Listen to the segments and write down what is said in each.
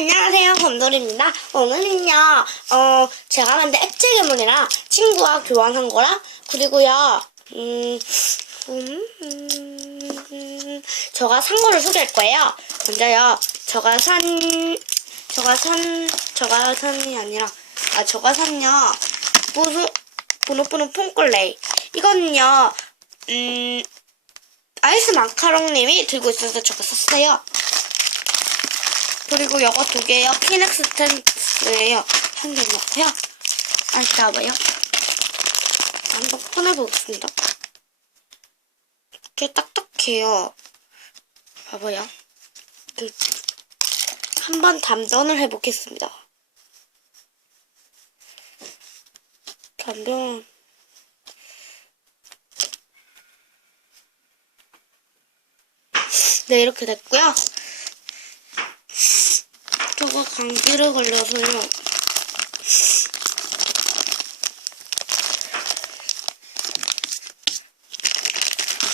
안녕하세요, 곰돌입니다. 오늘은요, 어, 제가 만든 액체 괴물이랑 친구와 교환한 거랑, 그리고요, 음, 음, 음, 음, 제가 산 거를 소개할 거예요. 먼저요, 제가 산, 제가 산, 제가 산이 아니라, 아, 제가 산요, 보소, 보노보노 퐁콜레이. 이거는요, 음, 아이스 마카롱님이 들고 있어서 제가 샀어요. 그리고 요거 두 개요. 피넥스 텐스예요. 한 개 넣고요. 아, 잠깐만요. 한번 꺼내보겠습니다. 이렇게 딱딱해요. 봐봐요. 그, 한번 담전을 해보겠습니다. 담전. 네, 이렇게 됐고요. 저가 감기를 걸려서요.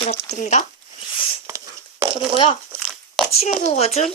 그렇습니다. 그리고요, 친구가 준